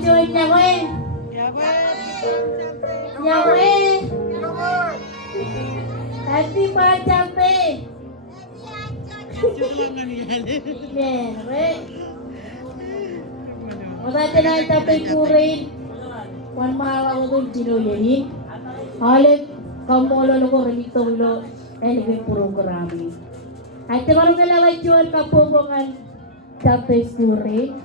cuy nyawe. Nyawe. Happy Macape. Mere. Mata na tape kurin. Wan mala ko dino yeni. Hale kamolo lo ko relito lo elve programi. Ate baru kala jual kapobongan tape kurin.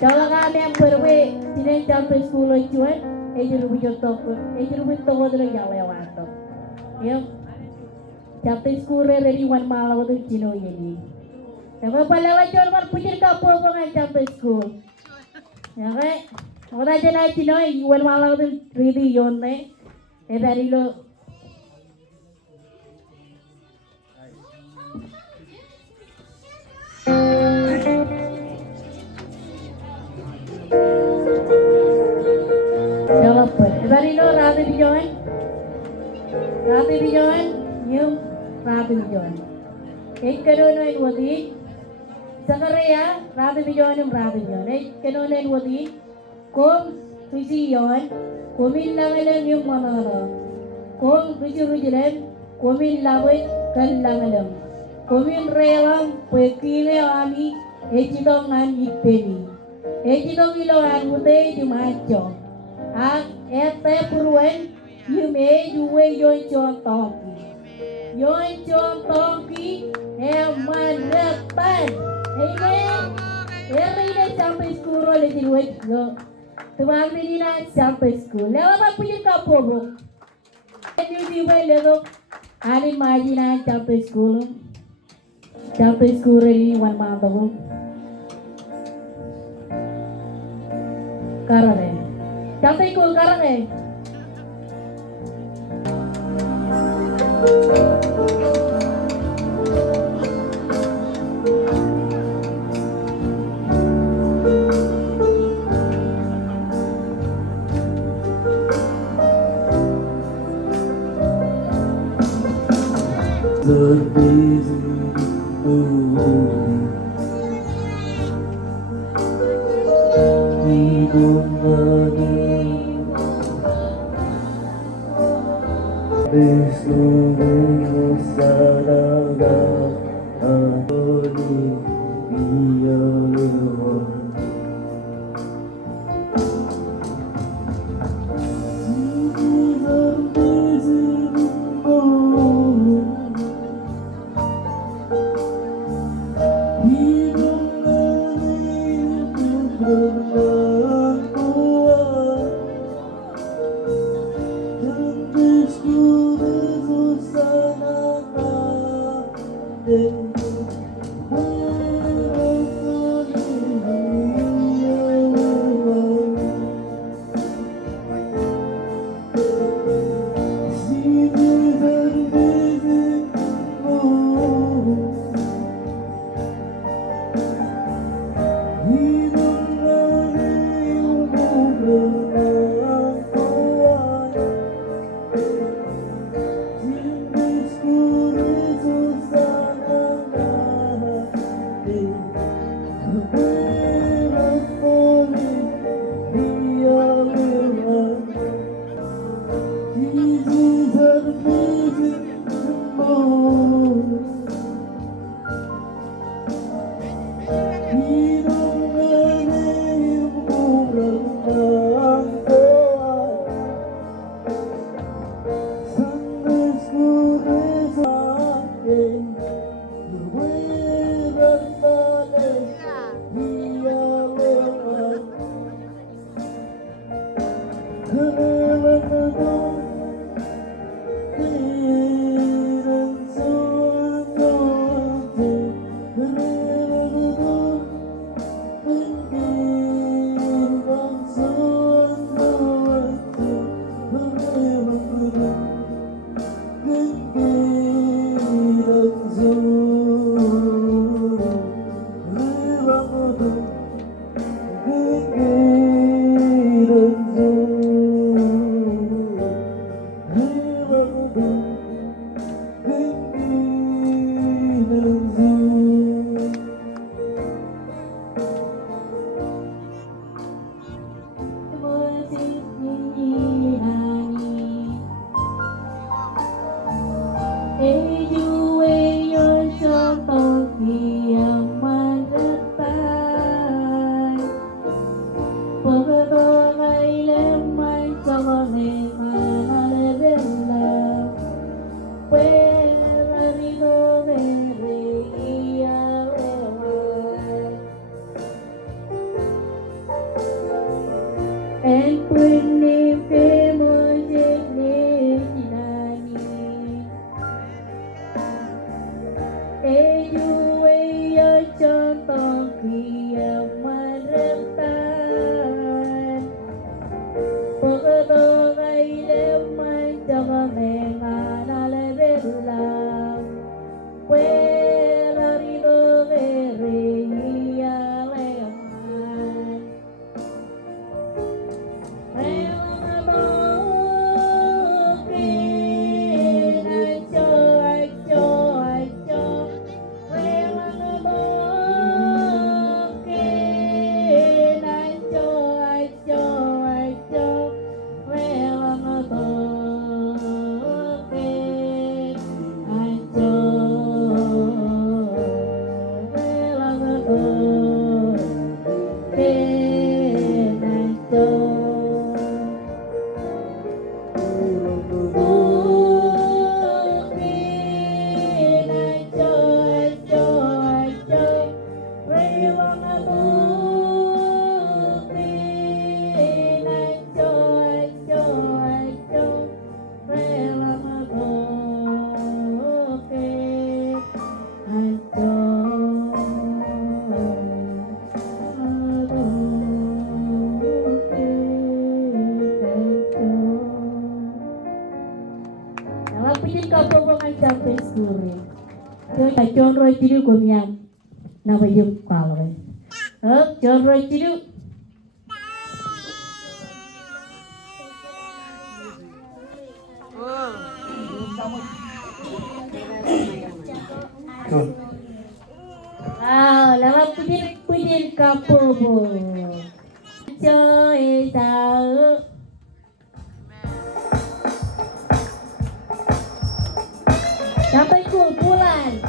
Kalau kami yang berwe tidak tape kulo jual, ejuru bujotok, ejuru bujotok dulu yang lewat. Ya. Tape kurin dari wan mala ko dino yeni. Tapi pala jual mar pujer kapobongan tape kurin. Ya kan? Orang jelas Cina iwan malam tu ridi yonne, dari lo. Jawab ber. Dari lo rati dijual, new rati dijual. Ekanono yang wadi, sekarang ya rati dijual. Ekanono yang wadi. Kom tuji yon, komin langalam yung manara. Kom tuji rujilan, komin lawet kan langalam. Komin rewam pekine ami ejidong an ipeni. Ejidong iloan mute jumacho. Ak ete puruen yume yuwe yon contoki. Yon contoki manrepan. Ini sampai sekolah lagi duit lo. Tuang ini nak sampai sekolah. Lepas apa punya kapobo? Ini juga lego. Ali maji nak sampai sekolah. Sampai sekolah ini wan mantap. Karane. Sampai sekolah karane. Pinin ka po mga champion school. John Roy Tilu gumyam. Nama yung kalwe. John Roy Tilu. Lama pinin ka po po. Joy tao. Sampai kumpulan.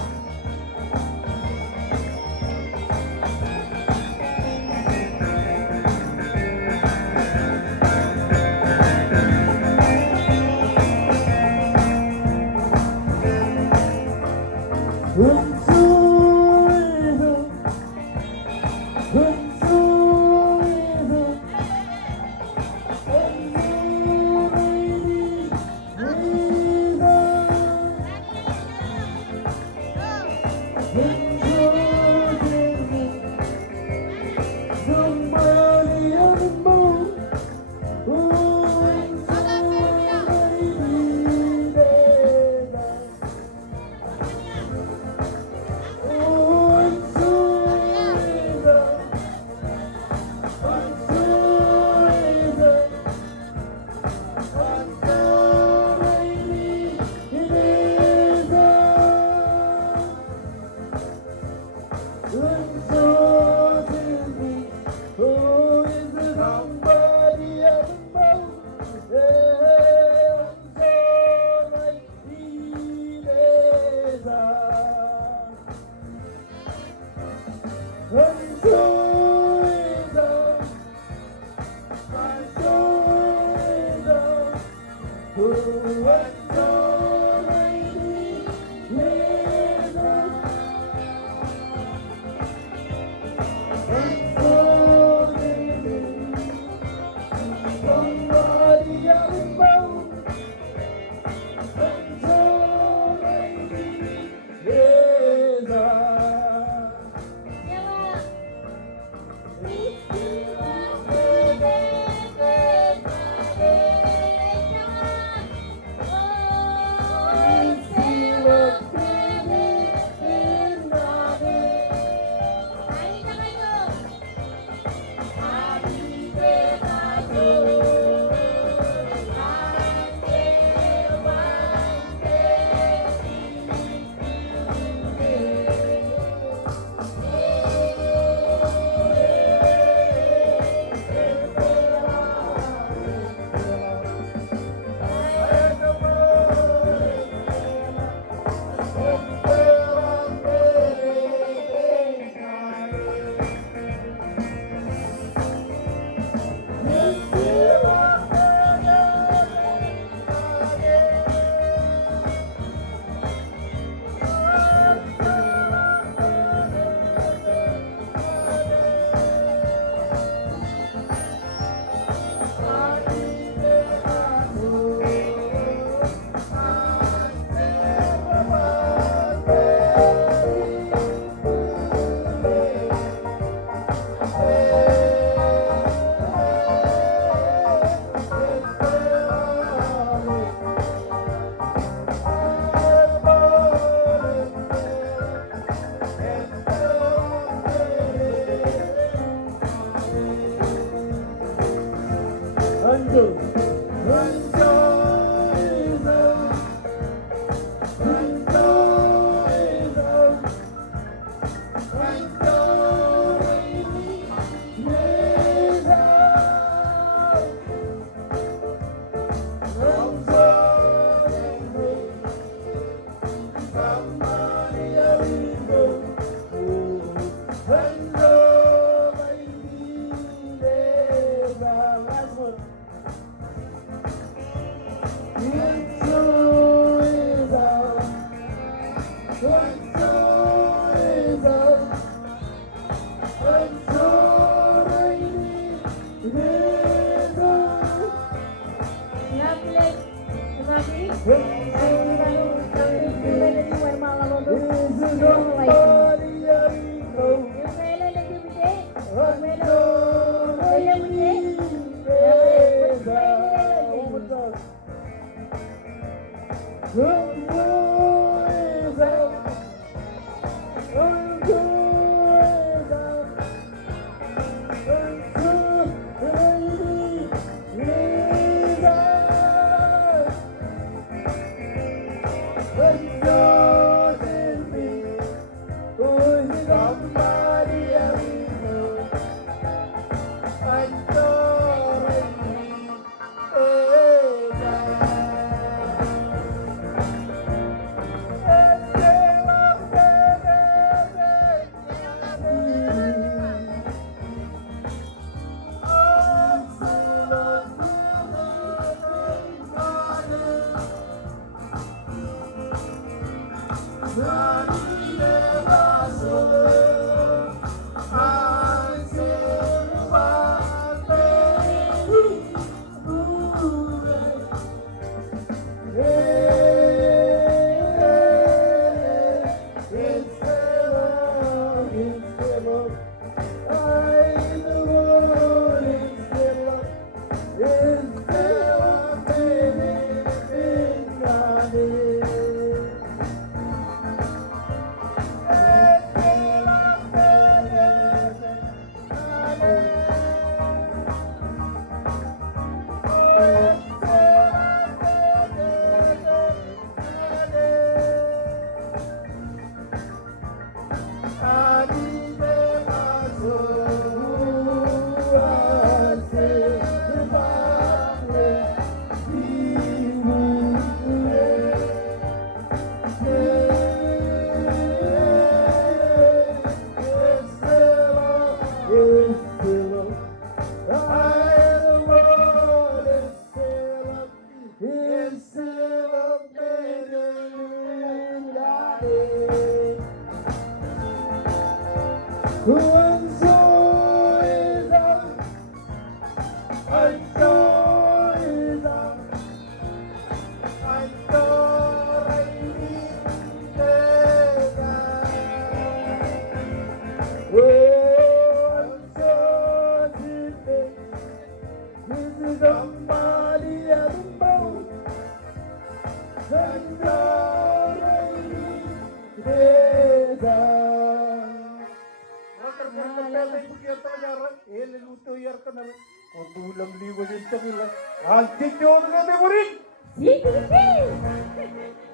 Anjing dia orang yang memorik. Sige, sige.